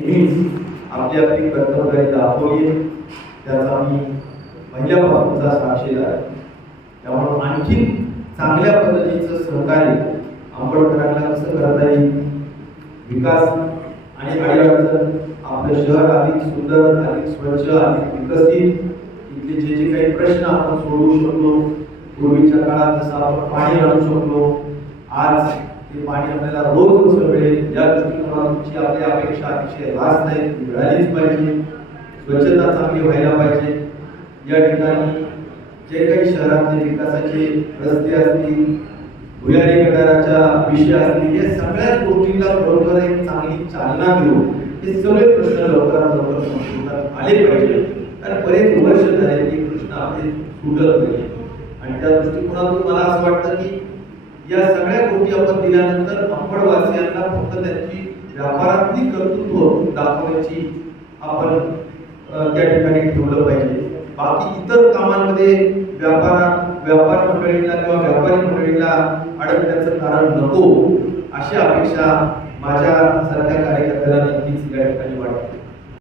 नेहमीच आपली आपली कर्तव्य दाखवली त्याचा मी पहिल्यापासूनचा साक्षीदार आहे. त्यामुळे आणखी चांगल्या पद्धतीचं सहकार्य आंबेडकरांना कसं करता येईल? विकास आणि अडीअडचण आपलं शहर अधिक सुंदर अधिक स्वच्छ अधिक विकसित. इथले जे जे काही प्रश्न आपण सोडवू शकलो पूर्वीच्या काळात जसं आपण पाणी आणू शकलो आज ते पाणी आपल्याला रोज कसं मिळेल. या दृष्टिकोनातून आपली अपेक्षा अतिशय रास्त आहे. मिळालीच पाहिजे. स्वच्छता चांगली व्हायला पाहिजे. या ठिकाणी जे काही शहरातले विकासाचे रस्ते असतील भुयारी गटाराच्या विषय असतील या सगळ्याच गोष्टींना बरोबर एक चांगली चालना घेऊन हे सगळे प्रश्न लवकरात लवकर संपुष्टात आले पाहिजे. कारण बरेच वर्ष झाले की प्रश्न आपले सुटत नाही. आणि त्या दृष्टिकोनातून मला असं वाटतं की या सगळ्या गोष्टी आपण दिल्यानंतर अंबडवासियांना फक्त त्यांची व्यापारातली कर्तृत्व दाखवण्याची आपण त्या ठिकाणी ठेवलं पाहिजे. बाकी इतर कामांमध्ये व्यापार व्यापार मंडळींना किंवा व्यापारी मंडळींना अडकण्याचं कारण नको अशी अपेक्षा माझ्या सारख्या